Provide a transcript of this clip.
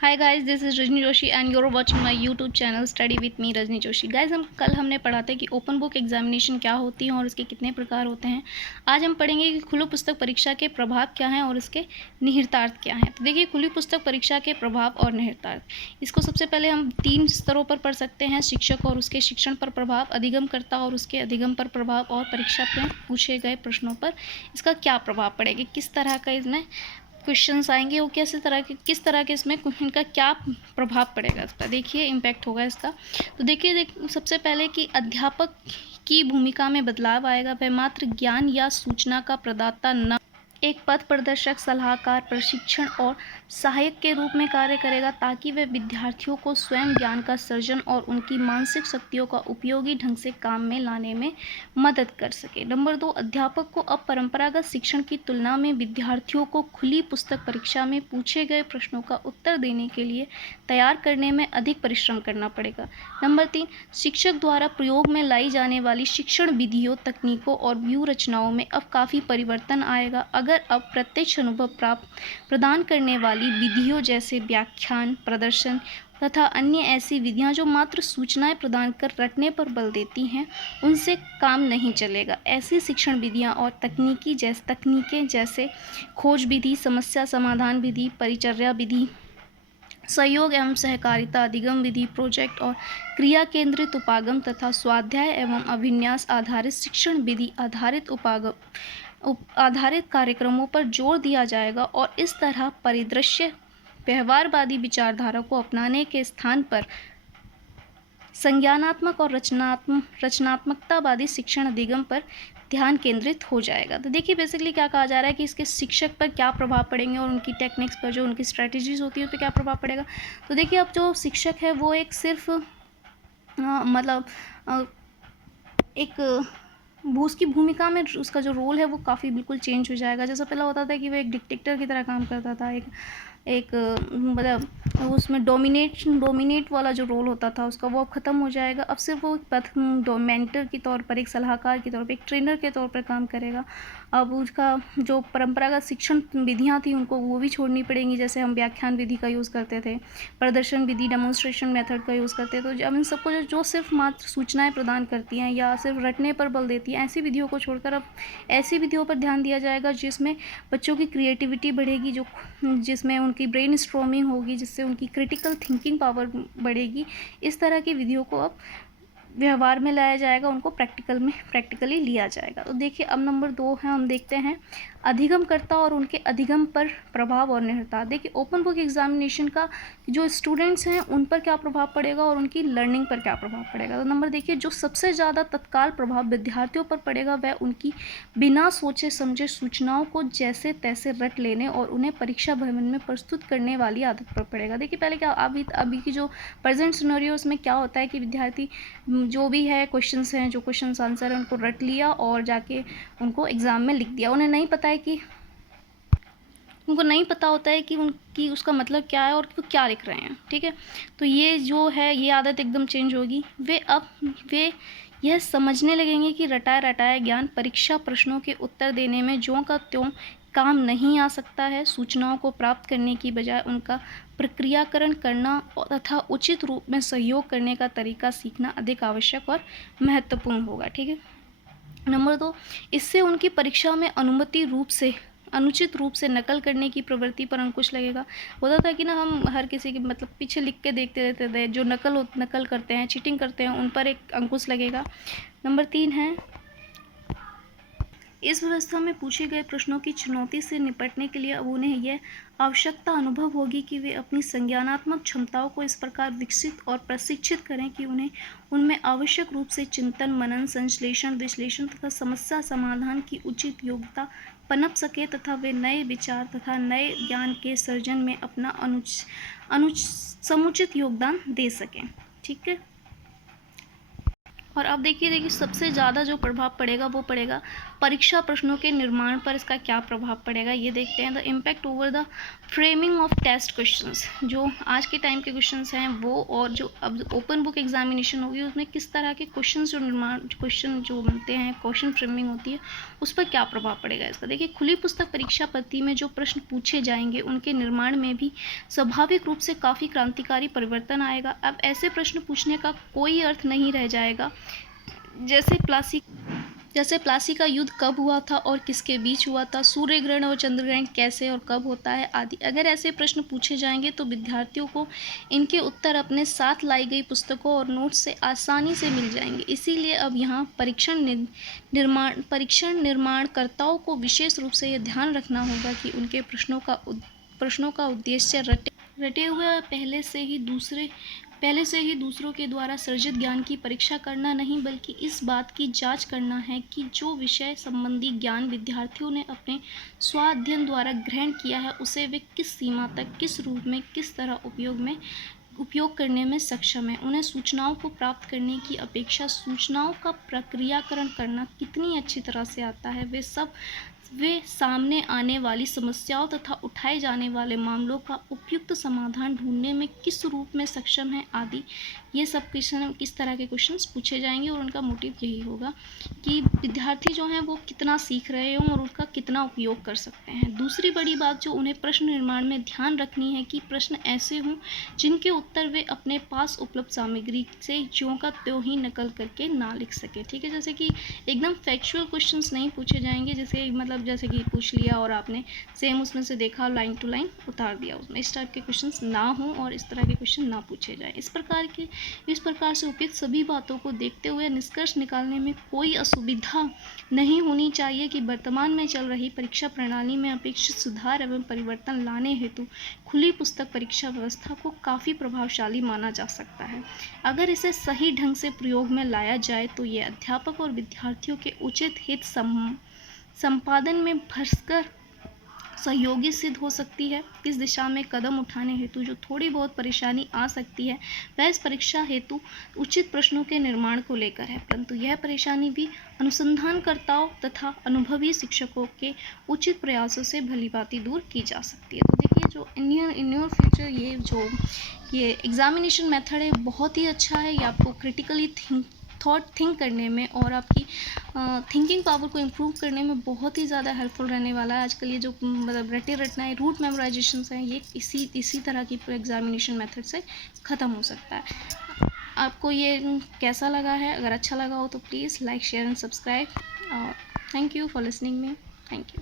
Hi guys, this is Rajni Joshi and you're watching my YouTube channel study with me Rajni Joshi. Guys, हमने पढ़ा था कि open book examination क्या होती है और उसके कितने प्रकार होते हैं। आज हम पढ़ेंगे कि खुली पुस्तक परीक्षा के प्रभाव क्या हैं और उसके निहितार्थ क्या हैं। तो देखिए, खुली पुस्तक परीक्षा के प्रभाव और निहितार्थ, इसको सबसे पहले हम 3 स्तरों पर पढ़ सकते हैं: शिक्षक और उसके शिक्षण पर प्रभाव, अधिगमकर्ता और उसके अधिगम पर प्रभाव, और परीक्षा में पूछे गए प्रश्नों पर इसका क्या प्रभाव पड़ेगा, किस तरह का इसमें क्वेश्चंस आएंगे, वो किस तरह के इसमें इनका क्या प्रभाव पड़ेगा इस पर, देखिए इम्पैक्ट होगा इसका। तो देखिए सबसे पहले कि अध्यापक की भूमिका में बदलाव आएगा। वह मात्र ज्ञान या सूचना का प्रदाता न, एक पथ प्रदर्शक, सलाहकार, प्रशिक्षण और सहायक के रूप में कार्य करेगा, ताकि वह विद्यार्थियों को स्वयं ज्ञान का सृजन और उनकी मानसिक शक्तियों का उपयोगी ढंग से काम में लाने में मदद कर सके। नंबर 2, अध्यापक को अब परंपरागत शिक्षण की तुलना में विद्यार्थियों को खुली पुस्तक परीक्षा में पूछे गए प्रश्नों का उत्तर देने के लिए तैयार करने में अधिक परिश्रम करना पड़ेगा। नंबर 3, शिक्षक द्वारा प्रयोग में लाई जाने वाली शिक्षण विधियों, तकनीकों और व्यूह रचनाओं में अब काफ़ी परिवर्तन आएगा। अगर अब प्रत्यक्ष अनुभव प्रदान करने वाली विधियों जैसे व्याख्यान, प्रदर्शन तथा अन्य ऐसी विधियां जो मात्र सूचनाएं प्रदान कर रटने पर बल देती हैं, उनसे काम नहीं चलेगा। ऐसी शिक्षण विधियां और तकनीकें जैसे खोज विधि, समस्या समाधान विधि, परिचर्या विधि, सहयोग एवं सहकारिता, अधिगम विधि, प्रोजेक्ट और क्रिया केंद्रित उपागम तथा स्वाध्याय एवं अभिन्यास आधारित शिक्षण विधि आधारित कार्यक्रमों पर जोर दिया जाएगा, और इस तरह परिदृश्य व्यवहारवादी विचारधारा को अपनाने के स्थान पर संज्ञानात्मक और रचनात्मकतावादी शिक्षण अधिगम पर ध्यान केंद्रित हो जाएगा। तो देखिए बेसिकली क्या कहा जा रहा है कि इसके शिक्षक पर क्या प्रभाव पड़ेंगे और उनकी टेक्निक्स पर, जो उनकी स्ट्रेटजीज होती है उस पर क्या प्रभाव पड़ेगा। तो देखिए, अब जो शिक्षक है वो एक सिर्फ मतलब एक उसकी भूमिका में उसका जो रोल है वो काफ़ी बिल्कुल चेंज हो जाएगा। जैसा पहले होता था कि वो एक डिक्टेटर की तरह काम करता था, एक मतलब उसमें डोमिनेट वाला जो रोल होता था उसका, वो अब ख़त्म हो जाएगा। अब सिर्फ वो मेंटर के तौर पर, एक सलाहकार के तौर पर, एक ट्रेनर के तौर पर काम करेगा। अब उसका जो परंपरागत शिक्षण विधियाँ थी उनको वो भी छोड़नी पड़ेंगी। जैसे हम व्याख्यान विधि का यूज़ करते थे, प्रदर्शन विधि, डेमोन्स्ट्रेशन मेथड का यूज़ करते थे, तो अब इन सबको जो सिर्फ मात्र सूचनाएँ प्रदान करती हैं या सिर्फ रटने पर बल देती हैं, ऐसी विधियों को छोड़कर अब ऐसी विधियों पर ध्यान दिया जाएगा जिसमें बच्चों की क्रिएटिविटी बढ़ेगी, जिसमें उनकी ब्रेन स्ट्रॉमिंग होगी, जिससे उनकी क्रिटिकल थिंकिंग पावर बढ़ेगी। इस तरह की विधियों को अब व्यवहार में लाया जाएगा, उनको प्रैक्टिकली लिया जाएगा। तो देखिए, अब नंबर 2 है, हम देखते हैं अधिगमकर्ता और उनके अधिगम पर प्रभाव और निहितार्थ। देखिए, ओपन बुक एग्जामिनेशन का जो स्टूडेंट्स हैं उन पर क्या प्रभाव पड़ेगा और उनकी लर्निंग पर क्या प्रभाव पड़ेगा। तो नंबर देखिए, जो सबसे ज़्यादा तत्काल प्रभाव विद्यार्थियों पर पड़ेगा वह उनकी बिना सोचे समझे सूचनाओं को जैसे तैसे रट लेने और उन्हें परीक्षा भवन में प्रस्तुत करने वाली आदत पर पड़ेगा। देखिए, पहले क्या अभी की जो प्रेजेंट सिनेरियो उसमें क्या होता है कि विद्यार्थी जो भी है क्वेश्चंस हैं, जो क्वेश्चंस आंसर है, उनको रट लिया और जाके उनको एग्ज़ाम में लिख दिया। उन्हें नहीं पता है कि उनको नहीं पता होता है कि उनकी उसका मतलब क्या है और वो क्या लिख रहे हैं। ठीक है, तो ये जो है ये आदत एकदम चेंज होगी। वे यह समझने लगेंगे कि रटाया रटाया ज्ञान परीक्षा प्रश्नों के उत्तर देने में ज्यों का त्यों काम नहीं आ सकता है। सूचनाओं को प्राप्त करने की बजाय उनका प्रक्रियाकरण करना तथा उचित रूप में सहयोग करने का तरीका सीखना अधिक आवश्यक और महत्वपूर्ण होगा। ठीक है, नंबर 2, इससे उनकी परीक्षा में अनुचित रूप से नकल करने की प्रवृत्ति पर अंकुश लगेगा। होता था कि ना, हम हर किसी के मतलब पीछे लिख के देखते रहते थे, जो नकल करते हैं, चीटिंग करते हैं, उन पर एक अंकुश लगेगा। नंबर 3 है, इस व्यवस्था में पूछे गए प्रश्नों की चुनौती से निपटने के लिए अब उन्हें यह आवश्यकता अनुभव होगी कि वे अपनी संज्ञानात्मक क्षमताओं को इस प्रकार विकसित और प्रशिक्षित करें कि उन्हें उनमें आवश्यक रूप से चिंतन, मनन, संश्लेषण, विश्लेषण तथा समस्या समाधान की उचित योग्यता पनप सके तथा वे नए विचार तथा नए ज्ञान के सृजन में अपना समुचित योगदान दे सकें। ठीक है, और अब देखिए सबसे ज़्यादा जो प्रभाव पड़ेगा वो पड़ेगा परीक्षा प्रश्नों के निर्माण पर। इसका क्या प्रभाव पड़ेगा ये देखते हैं। The impact over the framing of test questions, जो आज के टाइम के क्वेश्चंस हैं वो, और जो अब ओपन बुक एग्जामिनेशन होगी उसमें किस तरह के क्वेश्चन जो बनते हैं, क्वेश्चन फ्रेमिंग होती है, उस पर क्या प्रभाव पड़ेगा इसका। देखिए खुली पुस्तक परीक्षा पद्धति में जो प्रश्न पूछे जाएंगे उनके निर्माण में भी स्वाभाविक रूप से काफ़ी क्रांतिकारी परिवर्तन आएगा। अब ऐसे प्रश्न पूछने का कोई अर्थ नहीं रह जाएगा जैसे प्लासी का युद्ध कब हुआ था और किसके बीच हुआ था, सूर्य ग्रहण और चंद्र ग्रहण कैसे और कब होता है आदि। अगर ऐसे प्रश्न पूछे जाएंगे तो विद्यार्थियों को इनके उत्तर अपने साथ लाई गई पुस्तकों और नोट्स से आसानी से मिल जाएंगे। इसीलिए अब यहाँ परीक्षण निर्माणकर्ताओं को विशेष रूप से यह ध्यान रखना होगा कि उनके प्रश्नों का उद्देश्य रटे हुए पहले से ही दूसरों के द्वारा सर्जित ज्ञान की परीक्षा करना नहीं, बल्कि इस बात की जांच करना है कि जो विषय संबंधी ज्ञान विद्यार्थियों ने अपने स्वाध्ययन द्वारा ग्रहण किया है उसे वे किस सीमा तक, किस रूप में, किस तरह उपयोग करने में सक्षम है। उन्हें सूचनाओं को प्राप्त करने की अपेक्षा सूचनाओं का प्रक्रियाकरण करना कितनी अच्छी तरह से आता है, वे सामने आने वाली समस्याओं तथा उठाए जाने वाले मामलों का उपयुक्त समाधान ढूंढने में किस रूप में सक्षम है आदि। ये सब क्वेश्चन किस तरह के क्वेश्चंस पूछे जाएंगे और उनका मोटिव यही होगा कि विद्यार्थी जो हैं वो कितना सीख रहे हों और उनका कितना उपयोग कर सकते हैं। दूसरी बड़ी बात जो उन्हें प्रश्न निर्माण में ध्यान रखनी है कि प्रश्न ऐसे हों जिनके उत्तर वे अपने पास उपलब्ध सामग्री से ज्यों का त्यों ही नकल करके ना लिख सके। ठीक है, जैसे कि एकदम फैक्चुअल क्वेश्चंस नहीं पूछे जाएंगे, जैसे कि पूछ लिया और आपने सेम उसमें से देखा, लाइन टू लाइन उतार दिया, उसमें इस टाइप के क्वेश्चंस ना हों और इस तरह के क्वेश्चन ना पूछे जाएं। इस प्रकार से उपयुक्त सभी बातों को देखते हुए निष्कर्ष निकालने में कोई असुविधा नहीं होनी चाहिए कि वर्तमान में चल रही परीक्षा प्रणाली में अपेक्षित सुधार एवं परिवर्तन लाने हेतु खुली पुस्तक परीक्षा व्यवस्था को काफ़ी प्रभावशाली माना जा सकता है। अगर इसे सही ढंग से प्रयोग में लाया जाए तो ये अध्यापक और विद्यार्थियों के उचित हित संपादन में भरसकर सहयोगी सिद्ध हो सकती है। इस दिशा में कदम उठाने हेतु जो थोड़ी बहुत परेशानी आ सकती है वह इस परीक्षा हेतु उचित प्रश्नों के निर्माण को लेकर है, परंतु यह परेशानी भी अनुसंधानकर्ताओं तथा अनुभवी शिक्षकों के उचित प्रयासों से भलीभांति दूर की जा सकती है। तो देखिए जो इन योर फ्यूचर ये एग्जामिनेशन मेथड है बहुत ही अच्छा है। ये आपको क्रिटिकली थिंक करने में और आपकी थिंकिंग पावर को इम्प्रूव करने में बहुत ही ज़्यादा हेल्पफुल रहने वाला है। आजकल ये जो रटना है, रूट मेमोराइजेशन हैं, ये इसी तरह की एग्जामिनेशन मेथड से ख़त्म हो सकता है। आपको ये कैसा लगा है? अगर अच्छा लगा हो तो please like, share and subscribe. और thank you for listening me. Thank you.